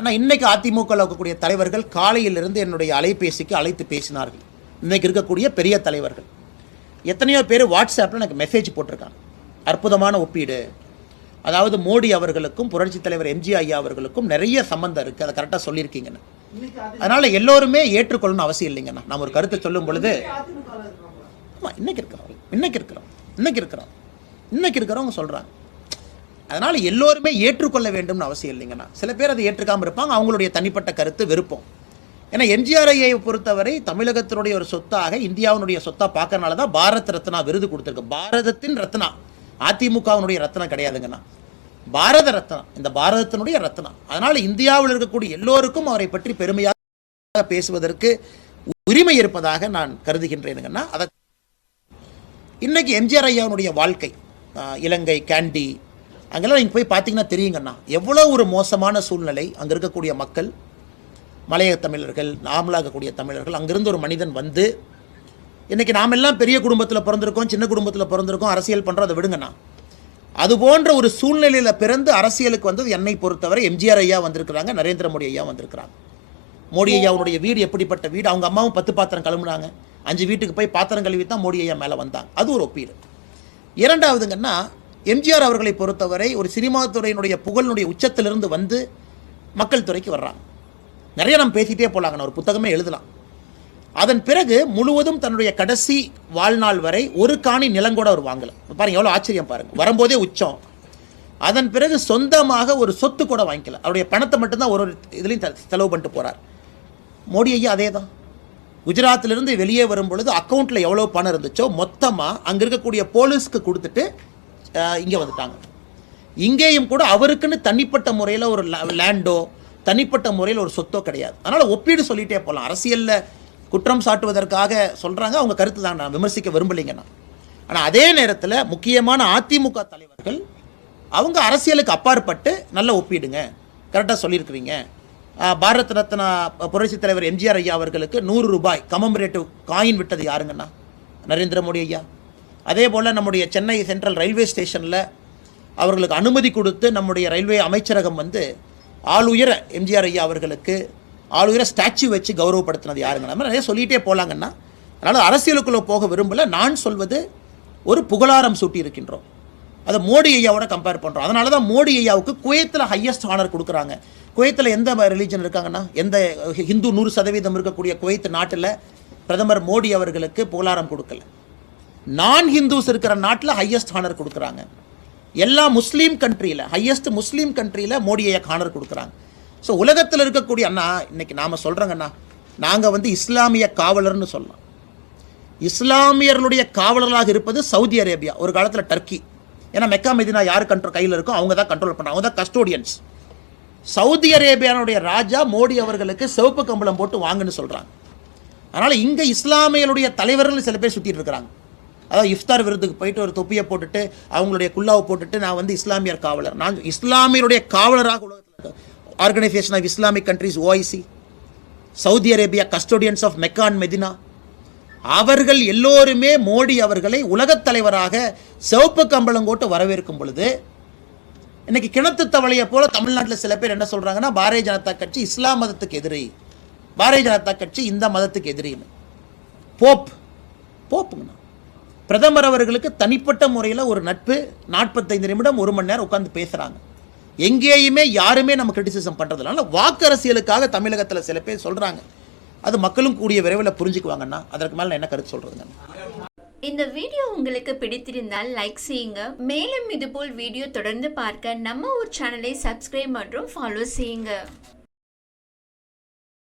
ஆனால் இன்றைக்கு அதிமுகவில் இருக்கக்கூடிய தலைவர்கள் காலையிலிருந்து என்னுடைய அலைபேசிக்கு அழைத்து பேசினார்கள். இன்றைக்கு இருக்கக்கூடிய பெரிய தலைவர்கள். எத்தனையோ பேர் வாட்ஸ்அப்பில் எனக்கு மெசேஜ் போட்டிருக்காங்க. அற்புதமான ஒப்பீடு. அதாவது மோடி அவர்களுக்கும் புரட்சித் தலைவர் எம்ஜி ஐயா அவர்களுக்கும் நிறைய சம்பந்தம் இருக்குது அதை கரெக்டாக சொல்லியிருக்கீங்கண்ணா அதனால் எல்லோருமே ஏற்றுக்கொள்ளணும் அவசியம் இல்லைங்கண்ணா. நம்ம ஒரு கருத்தை சொல்லும் பொழுது ஆமாம் இன்றைக்கி இருக்கிறோம் இன்னைக்கு இருக்கிறோம் இன்னைக்கு இருக்கிறோம் இன்னைக்கு இருக்கிறவங்க சொல்கிறாங்க அதனால் எல்லோருமே ஏற்றுக்கொள்ள வேண்டும்னு அவசியம் இல்லைங்கண்ணா. சில பேர் அதை ஏற்றுக்காமல் இருப்பாங்க. அவங்களுடைய தனிப்பட்ட கருத்து விருப்பம் ஏன்னா எம்ஜிஆர்ஐயை பொறுத்தவரை தமிழகத்தினுடைய ஒரு சொத்தாக இந்தியாவினுடைய சொத்தாக பார்க்கறனால தான் பாரத் ரத்னா விருது கொடுத்துருக்கு. பாரதத்தின் ரத்னா. அதிமுகவினுடைய ரத்னா கிடையாதுங்கண்ணா. பாரத ரத்னா. இந்த பாரதத்தினுடைய ரத்னா. அதனால் இந்தியாவில் இருக்கக்கூடிய எல்லோருக்கும் அவரை பற்றி பெருமையாக பேசுவதற்கு உரிமை இருப்பதாக நான் கருதுகின்றேனுங்கன்னா அதை இன்னைக்கு எம்ஜிஆர் ஐயாவுடைய வாழ்க்கை இலங்கை கேண்டி அங்கெல்லாம் நீங்கள் போய் பார்த்தீங்கன்னா தெரியுங்கண்ணா எவ்வளோ ஒரு மோசமான சூழ்நிலை அங்கே இருக்கக்கூடிய மக்கள் மலையக தமிழர்கள் நாமளாகக்கூடிய தமிழர்கள் அங்கேருந்து ஒரு மனிதன் வந்து இன்றைக்கி நாம் எல்லாம் பெரிய குடும்பத்தில் பிறந்திருக்கோம் சின்ன குடும்பத்தில் பிறந்திருக்கோம் அரசியல் பண்ணுறோம் அதை விடுங்கண்ணா அது போன்ற ஒரு சூழ்நிலையில் பிறந்து அரசியலுக்கு வந்தது என்னை பொறுத்தவரை எம்ஜிஆர் ஐயா வந்திருக்கிறாங்க நரேந்திர மோடி ஐயா வந்திருக்கிறாங்க. மோடி ஐயாவுடைய வீடு எப்படிப்பட்ட வீடு? அவங்க அம்மாவும் பத்து பாத்திரம் கழுவுனாங்க. அஞ்சு வீட்டுக்கு போய் பாத்திரம் கழுவி தான் மோடி ஐயா மேலே வந்தாங்க அது ஒரு ஒப்பீடு. இரண்டாவதுங்கன்னா எம்ஜிஆர் அவர்களை பொறுத்தவரை ஒரு சினிமா துறையினுடைய புகழினுடைய உச்சத்திலிருந்து வந்து மக்கள் துறைக்கு வர்றாங்க. நிறைய நம்ம பேசிட்டே போலாங்கண்ணா ஒரு புத்தகமே எழுதலாம். அதன் பிறகு முழுவதும் தன்னுடைய கடைசி வாழ்நாள் வரை ஒரு காணி நிலங்கூட அவர் வாங்கல. பாருங்க எவ்வளோ ஆச்சரியம் பாருங்க. வரும்போதே உச்சம். அதன் பிறகு சொந்தமாக ஒரு சொத்து கூட வாங்கிக்கல. அவருடைய பணத்தை மட்டும்தான் ஒரு ஒரு இதுலேயும் செலவு பண்ணிட்டு போறார். மோடி ஐயா அதே தான் குஜராத்திலிருந்து வெளியே வரும் பொழுது அக்கௌண்ட்டில் எவ்வளோ பணம் இருந்துச்சோ மொத்தமாக அங்கே இருக்கக்கூடிய போலீஸ்க்கு கொடுத்துட்டு இங்கே வந்துட்டாங்க. இங்கேயும் கூட அவருக்குன்னு தனிப்பட்ட முறையில் ஒரு லேண்டோ தனிப்பட்ட முறையில் ஒரு சொத்தோ கிடையாது. அதனால் ஒப்பீடு சொல்லிட்டே போகலாம் அரசியலில் குற்றம் சாட்டுவதற்காக சொல்கிறாங்க அவங்க கருத்து தான். நான் விமர்சிக்க விரும்பலைங்கண்ணா ஆனால் அதே நேரத்தில் முக்கியமான அதிமுக தலைவர்கள் அவங்க அரசியலுக்கு அப்பாற்பட்டு நல்ல ஒப்பிடுங்க. கரெக்டாக சொல்லியிருக்கிறீங்க. பாரத் ரத்னா புரட்சி தலைவர் எம்ஜிஆர் ஐயா அவர்களுக்கு நூறு ரூபாய். கமம்பரேட்டிவ் காயின் விட்டது யாருங்கண்ணா? நரேந்திர மோடி ஐயா. அதே போல் நம்முடைய சென்னை சென்ட்ரல் ரயில்வே ஸ்டேஷனில் அவர்களுக்கு அனுமதி கொடுத்து நம்முடைய ரயில்வே அமைச்சரகம் வந்து ஆளுயர எம்ஜிஆர் ஐயா அவர்களுக்கு ஆளுயர ஸ்டாச்சு வச்சு கௌரவப்படுத்தினது யாருங்க? நம்ம நிறைய சொல்லிகிட்டே போகலாங்கன்னா அதனால் அரசியலுக்குள்ளே போக விரும்பல. நான் சொல்வது ஒரு புகழாரம் சூட்டி இருக்கின்றோம் அதை மோடி ஐயாவோட கம்பேர் பண்ணுறோம் அதனால தான் மோடி ஐயாவுக்கு குவைத்தில் ஹையஸ்ட் ஆனர் கொடுக்குறாங்க. குவைத்தில் எந்த ரிலீஜன் இருக்காங்கன்னா எந்த ஹிந்து நூறு சதவீதம் இருக்கக்கூடிய குவைத் நாட்டில் பிரதமர் மோடி அவர்களுக்கு புகழாரம் கொடுக்கல. நான் ஹிந்துஸ் இருக்கிற நாட்டில் ஹையஸ்ட் ஹானர் கொடுக்குறாங்க. எல்லா முஸ்லீம் கண்ட்ரியில் ஹையஸ்ட் முஸ்லீம் கண்ட்ரியில் மோடியை ஹானர் கொடுக்குறாங்க. ஸோ உலகத்தில் இருக்கக்கூடிய அண்ணா இன்னைக்கு நாம் சொல்கிறோங்கண்ணா நாங்கள் வந்து இஸ்லாமிய காவலர்னு சொல்லலாம். இஸ்லாமியர்களுடைய காவலர்களாக இருப்பது சவுதி அரேபியா ஒரு காலத்தில் டர்க்கி ஏன்னா மெக்கா மெதினா யார் கண்ட்ரோல் கையில் இருக்கோ அவங்க தான் கண்ட்ரோல் பண்ணுறாங்க அவங்க தான் கஸ்டோடியன்ஸ் சவுதி அரேபியானுடைய ராஜா மோடி அவர்களுக்கு சிவப்பு கம்பளம் போட்டு வாங்குன்னு சொல்கிறாங்க அதனால் இங்கே இஸ்லாமியர்களுடைய தலைவர்கள் சில பேர் சுற்றிட்டு இருக்கிறாங்க. அதாவது இஃப்தார் விருதுக்கு போயிட்டு ஒரு தொப்பியை போட்டுட்டு அவங்களுடைய குல்லாவை போட்டுட்டு நான் வந்து இஸ்லாமியர் காவலர். நான் இஸ்லாமியருடைய காவலராக உலகத்தில் organisation of Islamic countries OIC Saudi Arabia custodians of Mecca and Medina அவர்கள் எல்லோருமே மோடி அவர்களை உலகத் தலைவராக சிவப்பு கம்பளங்கோட்டு வரவேற்கும் பொழுது இன்னைக்கு கிணத்து தவளையை போல தமிழ்நாட்டில் சில பேர் என்ன சொல்றாங்கன்னா பாரதிய ஜனதா கட்சி இஸ்லாம் மதத்துக்கு எதிரி. பாரதிய ஜனதா கட்சி இந்த மதத்துக்கு எதிரின்னு. போப் போப்புங்கண்ணா பிரதமர் அவர்களுக்கு தனிப்பட்ட முறையில் ஒரு நட்பு நாற்பத்தைந்து நிமிடம் ஒரு மணி நேரம் உட்காந்து பேசுகிறாங்க எங்கேயுமே யாருமே நம்ம கிரிட்டிசிசம் பண்ணுறதில்ல ஆனால் வாக்கு அரசியலுக்காக தமிழகத்தில் சில பேர் சொல்கிறாங்க அது மக்களும் கூடிய விரைவில் புரிஞ்சுக்குவாங்கன்னா அதற்கு மேலே நான் என்ன கருத்து சொல்கிறதுங்க இந்த வீடியோ உங்களுக்கு பிடித்திருந்தால் லைக் செய்யுங்க. மேலும் இதுபோல் வீடியோ தொடர்ந்து பார்க்க நம்ம ஊர் சேனலை சப்ஸ்கிரைப் மற்றும் ஃபாலோ செய்யுங்க.